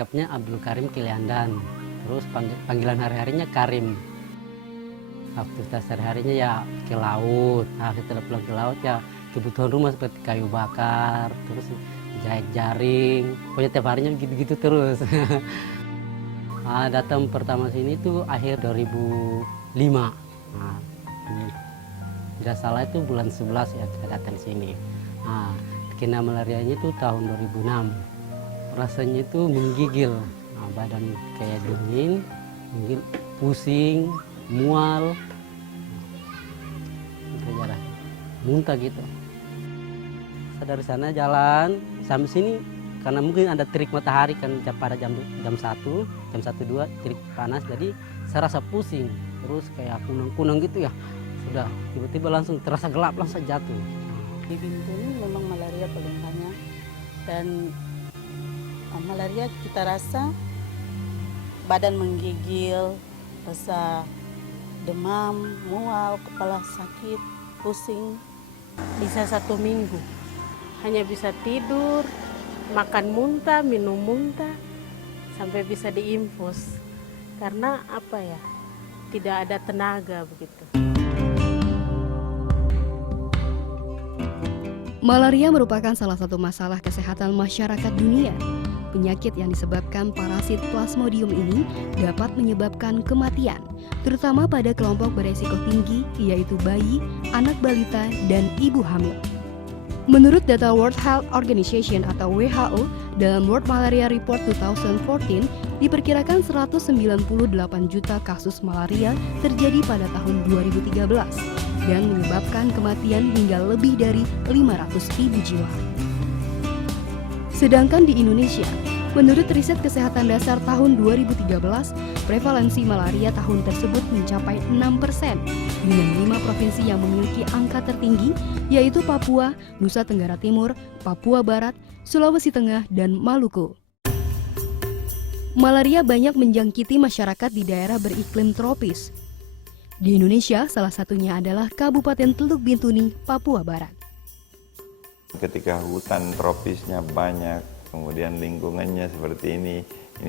lengkapnya Abdul Karim Kiliandan. Terus panggilan hari-harinya Karim. Aktivitas sehari-harinya ya ke laut. Nah, setelah pulang ke laut ya kebutuhan rumah seperti kayu bakar, terus jahit jaring. Pokoknya tiap harinya gitu-gitu terus. Nah, datang pertama sini tuh akhir 2005. Nah, tidak salah itu bulan 11 ya saya datang sini. Nah, kena malarianya itu tahun 2006. Rasanya itu menggigil, nah, badan kayak dingin, mungkin pusing, mual, muntah gitu. Saya dari sana jalan sampai sini karena mungkin ada terik matahari kan pada jam 1, jam 1-2 terik panas, jadi saya rasa pusing, terus kayak kunang-kunang gitu ya. Sudah tiba-tiba langsung terasa gelap, langsung jatuh. Di Bintuni memang malaria paling banyak, dan malaria kita rasa badan menggigil, rasa demam, mual, kepala sakit, pusing. Bisa 1 minggu, hanya bisa tidur, makan muntah, minum muntah, sampai bisa diinfus. Karena apa ya, tidak ada tenaga begitu. Malaria merupakan salah satu masalah kesehatan masyarakat dunia. Penyakit yang disebabkan parasit Plasmodium ini dapat menyebabkan kematian, terutama pada kelompok beresiko tinggi, yaitu bayi, anak balita, dan ibu hamil. Menurut data World Health Organization atau WHO, dalam World Malaria Report 2014, diperkirakan 198 juta kasus malaria terjadi pada tahun 2013 dan menyebabkan kematian hingga lebih dari 500.000 jiwa. Sedangkan di Indonesia, menurut riset kesehatan dasar tahun 2013, prevalensi malaria tahun tersebut mencapai 6%, dengan 5 provinsi yang memiliki angka tertinggi, yaitu Papua, Nusa Tenggara Timur, Papua Barat, Sulawesi Tengah, dan Maluku. Malaria banyak menjangkiti masyarakat di daerah beriklim tropis. Di Indonesia, salah satunya adalah Kabupaten Teluk Bintuni, Papua Barat. Ketika hutan tropisnya banyak, kemudian lingkungannya seperti ini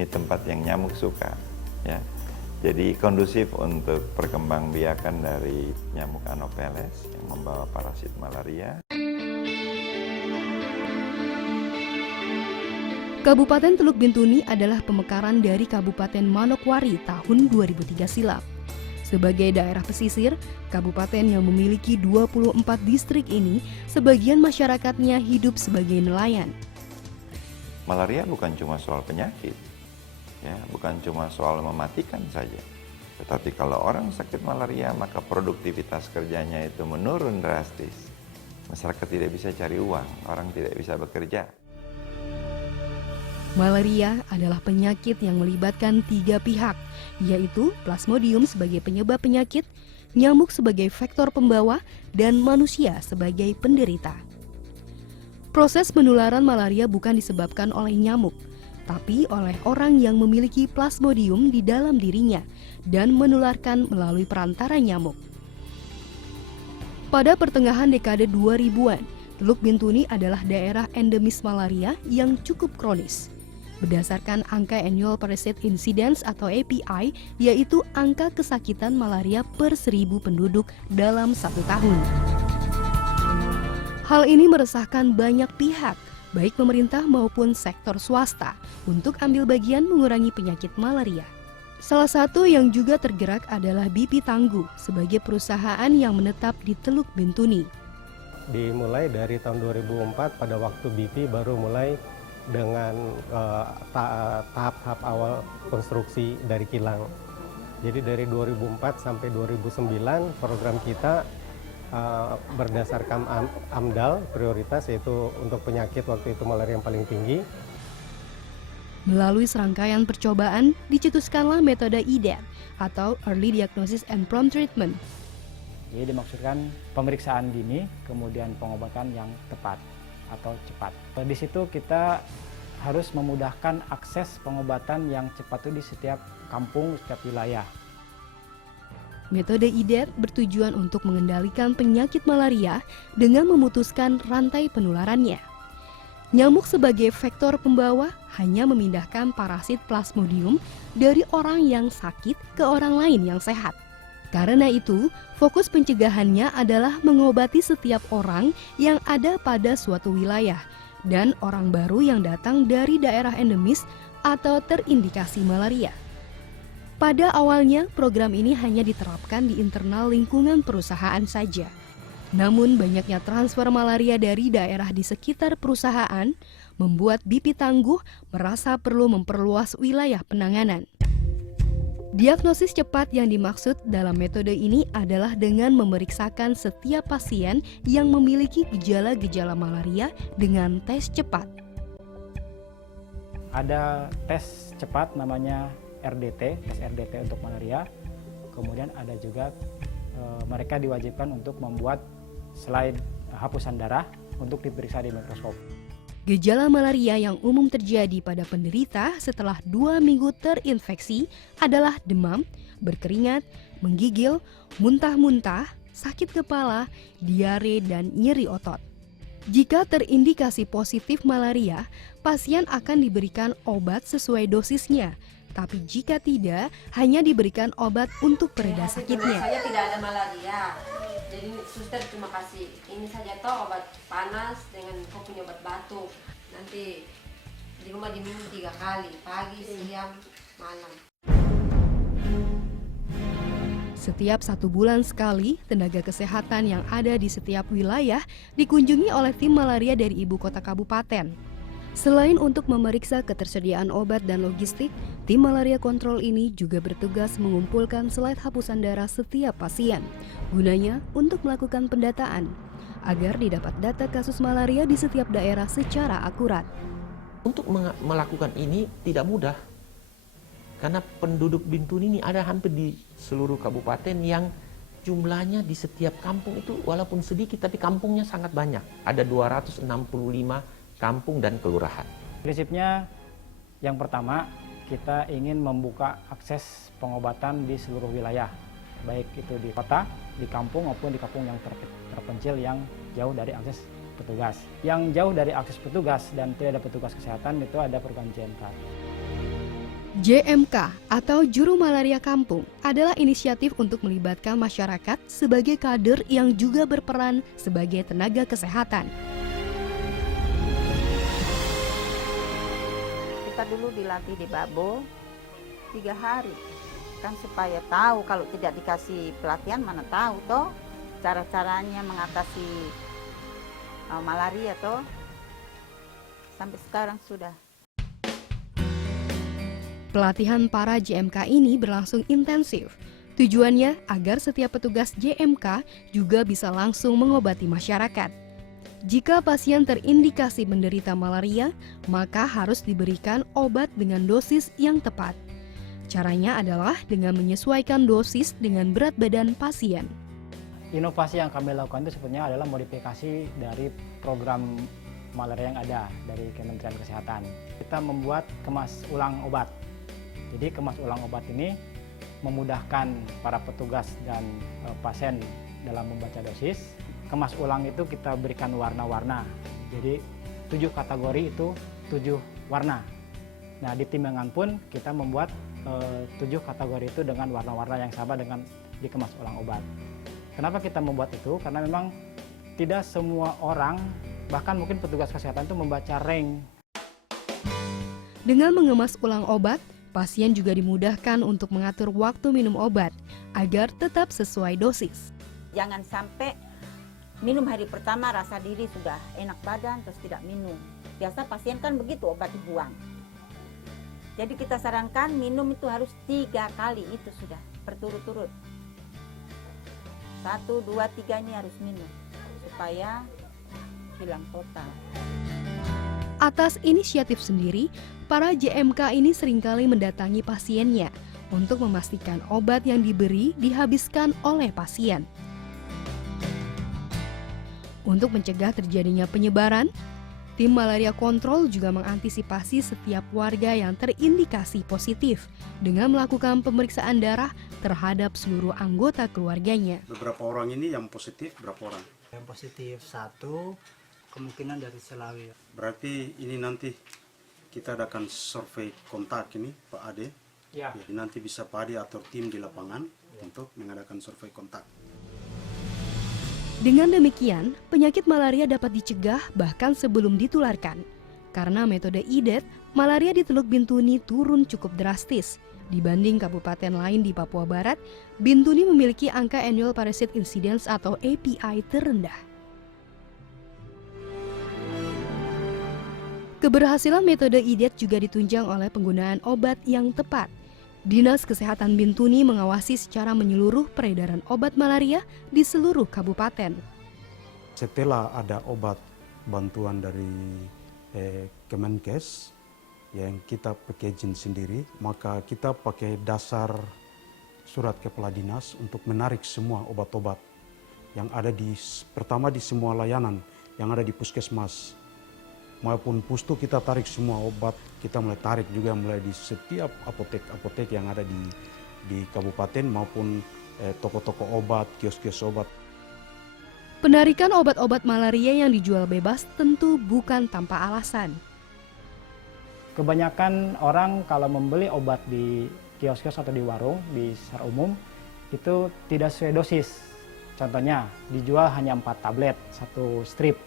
tempat yang nyamuk suka, ya. Jadi kondusif untuk perkembangbiakan dari nyamuk Anopheles yang membawa parasit malaria. Kabupaten Teluk Bintuni adalah pemekaran dari Kabupaten Manokwari tahun 2003 silam. Sebagai daerah pesisir, kabupaten yang memiliki 24 distrik ini, sebagian masyarakatnya hidup sebagai nelayan. Malaria bukan cuma soal penyakit, ya, bukan cuma soal mematikan saja. Tetapi kalau orang sakit malaria, maka produktivitas kerjanya itu menurun drastis. Masyarakat tidak bisa cari uang, orang tidak bisa bekerja. Malaria adalah penyakit yang melibatkan 3 pihak, yaitu Plasmodium sebagai penyebab penyakit, nyamuk sebagai faktor pembawa, dan manusia sebagai penderita. Proses penularan malaria bukan disebabkan oleh nyamuk, tapi oleh orang yang memiliki Plasmodium di dalam dirinya dan menularkan melalui perantara nyamuk. Pada pertengahan dekade 2000-an, Teluk Bintuni adalah daerah endemis malaria yang cukup kronis. Berdasarkan angka Annual Parasit Incidence atau API, yaitu angka kesakitan malaria per 1.000 penduduk dalam 1 tahun. Hal ini meresahkan banyak pihak, baik pemerintah maupun sektor swasta, untuk ambil bagian mengurangi penyakit malaria. Salah satu yang juga tergerak adalah BP Tangguh sebagai perusahaan yang menetap di Teluk Bintuni. Dimulai dari tahun 2004 pada waktu BP baru mulai dengan tahap-tahap awal konstruksi dari kilang. Jadi dari 2004 sampai 2009 program kita berdasarkan AMDAL prioritas, yaitu untuk penyakit waktu itu malaria yang paling tinggi. Melalui serangkaian percobaan dicetuskanlah metode IDET atau Early Diagnosis and Prompt Treatment. Jadi dimaksudkan pemeriksaan dini, kemudian pengobatan yang tepat atau cepat. Di situ kita harus memudahkan akses pengobatan yang cepat itu di setiap kampung, setiap wilayah. Metode IDET bertujuan untuk mengendalikan penyakit malaria dengan memutuskan rantai penularannya. Nyamuk sebagai vektor pembawa hanya memindahkan parasit Plasmodium dari orang yang sakit ke orang lain yang sehat. Karena itu, fokus pencegahannya adalah mengobati setiap orang yang ada pada suatu wilayah dan orang baru yang datang dari daerah endemis atau terindikasi malaria. Pada awalnya, program ini hanya diterapkan di internal lingkungan perusahaan saja. Namun banyaknya transfer malaria dari daerah di sekitar perusahaan membuat BP Tangguh merasa perlu memperluas wilayah penanganan. Diagnosis cepat yang dimaksud dalam metode ini adalah dengan memeriksakan setiap pasien yang memiliki gejala-gejala malaria dengan tes cepat. Ada tes cepat namanya RDT, tes RDT untuk malaria. Kemudian ada juga mereka diwajibkan untuk membuat slide hapusan darah untuk diperiksa di mikroskop. Gejala malaria yang umum terjadi pada penderita setelah 2 minggu terinfeksi adalah demam, berkeringat, menggigil, muntah-muntah, sakit kepala, diare, dan nyeri otot. Jika terindikasi positif malaria, pasien akan diberikan obat sesuai dosisnya. Tapi jika tidak, hanya diberikan obat untuk pereda sakitnya. Saya tidak ada malaria, jadi suster cuma kasih ini saja toh obat panas dengan kau punya obat batuk. Nanti di rumah diminum 3 kali, pagi, siang, malam. Setiap 1 bulan sekali, tenaga kesehatan yang ada di setiap wilayah dikunjungi oleh tim malaria dari ibu kota kabupaten. Selain untuk memeriksa ketersediaan obat dan logistik, tim malaria kontrol ini juga bertugas mengumpulkan slide hapusan darah setiap pasien. Gunanya untuk melakukan pendataan, agar didapat data kasus malaria di setiap daerah secara akurat. Untuk melakukan ini tidak mudah, karena penduduk Bintuni ini ada hampir di seluruh kabupaten yang jumlahnya di setiap kampung itu walaupun sedikit, tapi kampungnya sangat banyak. Ada 265 kampung dan kelurahan. Prinsipnya yang pertama, kita ingin membuka akses pengobatan di seluruh wilayah, baik itu di kota, di kampung maupun di kampung yang terpencil yang jauh dari akses petugas. Yang jauh dari akses petugas dan tidak ada petugas kesehatan itu ada program JMK. JMK atau Juru Malaria Kampung adalah inisiatif untuk melibatkan masyarakat sebagai kader yang juga berperan sebagai tenaga kesehatan. Kita dulu dilatih di Babo 3 hari kan supaya tahu, kalau tidak dikasih pelatihan mana tahu toh cara-caranya mengatasi malaria toh. Sampai sekarang sudah. Pelatihan para JMK ini berlangsung intensif. Tujuannya agar setiap petugas JMK juga bisa langsung mengobati masyarakat. Jika pasien terindikasi menderita malaria, maka harus diberikan obat dengan dosis yang tepat. Caranya adalah dengan menyesuaikan dosis dengan berat badan pasien. Inovasi yang kami lakukan itu sebenarnya adalah modifikasi dari program malaria yang ada dari Kementerian Kesehatan. Kita membuat kemas ulang obat. Jadi kemas ulang obat ini memudahkan para petugas dan pasien dalam membaca dosis. Kemas ulang itu kita berikan warna-warna. Jadi 7 kategori itu 7 warna. Nah, di timbangan pun kita membuat 7 kategori itu dengan warna-warna yang sama dengan dikemas ulang obat. Kenapa kita membuat itu? Karena memang tidak semua orang, bahkan mungkin petugas kesehatan itu membaca rank. Dengan mengemas ulang obat, pasien juga dimudahkan untuk mengatur waktu minum obat agar tetap sesuai dosis. Jangan sampai minum hari pertama rasa diri sudah enak badan terus tidak minum. Biasa pasien kan begitu, obat dibuang. Jadi kita sarankan minum itu harus 3 kali, itu sudah berturut-turut. 1, 2, 3 ini harus minum supaya hilang total. Atas inisiatif sendiri, para JMK ini seringkali mendatangi pasiennya untuk memastikan obat yang diberi dihabiskan oleh pasien. Untuk mencegah terjadinya penyebaran, tim malaria kontrol juga mengantisipasi setiap warga yang terindikasi positif dengan melakukan pemeriksaan darah terhadap seluruh anggota keluarganya. Beberapa orang ini yang positif, berapa orang? Yang positif 1, kemungkinan dari Selawi. Berarti ini nanti kita adakan survei kontak ini Pak Ade. Ya. Jadi nanti bisa Pak Ade atur tim di lapangan untuk mengadakan survei kontak. Dengan demikian, penyakit malaria dapat dicegah bahkan sebelum ditularkan. Karena metode IDET, malaria di Teluk Bintuni turun cukup drastis. Dibanding kabupaten lain di Papua Barat, Bintuni memiliki angka annual parasite incidence atau API terendah. Keberhasilan metode IDET juga ditunjang oleh penggunaan obat yang tepat. Dinas Kesehatan Bintuni mengawasi secara menyeluruh peredaran obat malaria di seluruh kabupaten. Setelah ada obat bantuan dari Kemenkes yang kita packaging sendiri, maka kita pakai dasar surat kepala dinas untuk menarik semua obat-obat yang ada pertama di semua layanan yang ada di puskesmas maupun pustu, kita tarik semua obat, kita mulai tarik juga mulai di setiap apotek-apotek yang ada di kabupaten maupun toko-toko obat, kios-kios obat. Penarikan obat-obat malaria yang dijual bebas tentu bukan tanpa alasan. Kebanyakan orang kalau membeli obat di kios-kios atau di warung, di secara umum, itu tidak sesuai dosis. Contohnya, dijual hanya 4 tablet, 1 strip.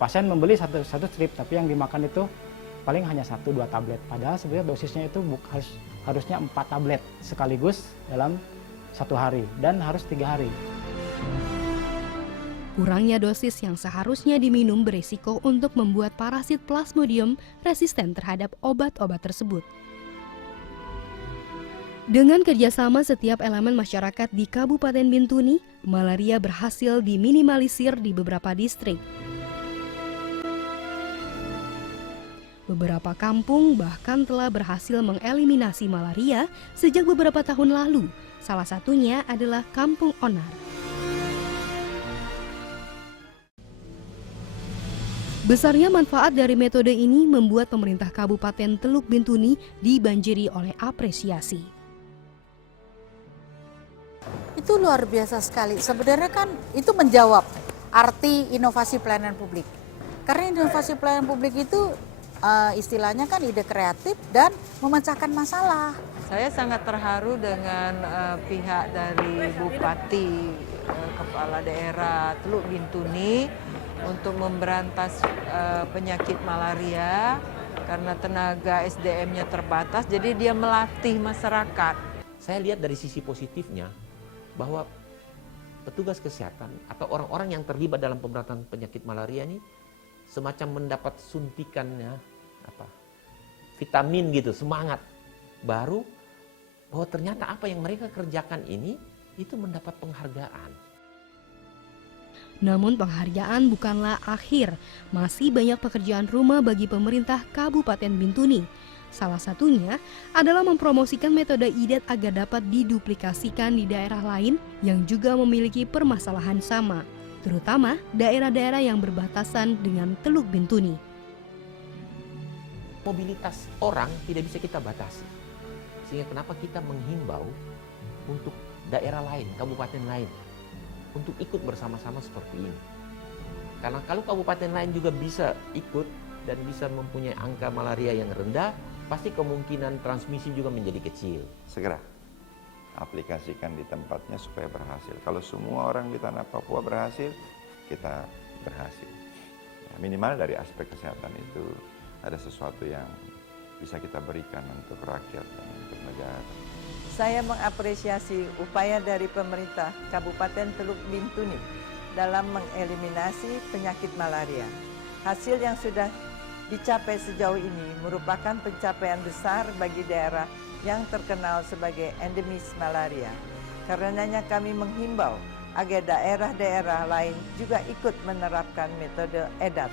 Pasien membeli satu strip, tapi yang dimakan itu paling hanya 1-2 tablet. Padahal sebenarnya dosisnya itu harusnya 4 tablet sekaligus dalam 1 hari dan harus 3 hari. Kurangnya dosis yang seharusnya diminum berisiko untuk membuat parasit Plasmodium resisten terhadap obat-obat tersebut. Dengan kerjasama setiap elemen masyarakat di Kabupaten Bintuni, malaria berhasil diminimalisir di beberapa distrik. Beberapa kampung bahkan telah berhasil mengeliminasi malaria sejak beberapa tahun lalu. Salah satunya adalah Kampung Onar. Besarnya manfaat dari metode ini membuat pemerintah Kabupaten Teluk Bintuni dibanjiri oleh apresiasi. Itu luar biasa sekali. Sebenarnya kan itu menjawab arti inovasi pelayanan publik. Karena inovasi pelayanan publik itu istilahnya kan ide kreatif dan memecahkan masalah. Saya sangat terharu dengan pihak dari Bupati, Kepala Daerah Teluk Bintuni untuk memberantas penyakit malaria karena tenaga SDM-nya terbatas, jadi dia melatih masyarakat. Saya lihat dari sisi positifnya bahwa petugas kesehatan atau orang-orang yang terlibat dalam pemberantasan penyakit malaria ini semacam mendapat suntikannya vitamin gitu, semangat baru bahwa ternyata apa yang mereka kerjakan ini itu mendapat penghargaan. Namun penghargaan bukanlah akhir, masih banyak pekerjaan rumah bagi pemerintah Kabupaten Bintuni. Salah satunya adalah mempromosikan metode IDET agar dapat diduplikasikan di daerah lain yang juga memiliki permasalahan sama, terutama daerah-daerah yang berbatasan dengan Teluk Bintuni. Mobilitas orang tidak bisa kita batasi. Sehingga kenapa kita menghimbau untuk daerah lain, kabupaten lain, untuk ikut bersama-sama seperti ini. Karena kalau kabupaten lain juga bisa ikut dan bisa mempunyai angka malaria yang rendah, pasti kemungkinan transmisi juga menjadi kecil. Segera aplikasikan di tempatnya supaya berhasil. Kalau semua orang di tanah Papua berhasil, kita berhasil. Ya, minimal dari aspek kesehatan itu ada sesuatu yang bisa kita berikan untuk rakyat dan untuk negara. Saya mengapresiasi upaya dari pemerintah Kabupaten Teluk Bintuni dalam mengeliminasi penyakit malaria. Hasil yang sudah dicapai sejauh ini merupakan pencapaian besar bagi daerah yang terkenal sebagai endemis malaria. Karenanya kami menghimbau agar daerah-daerah lain juga ikut menerapkan metode EDAT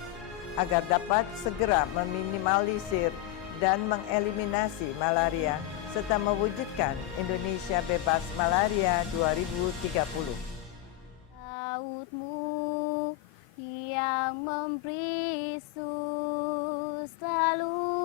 agar dapat segera meminimalisir dan mengeliminasi malaria serta mewujudkan Indonesia bebas malaria 2030. Lautmu yang memberi selalu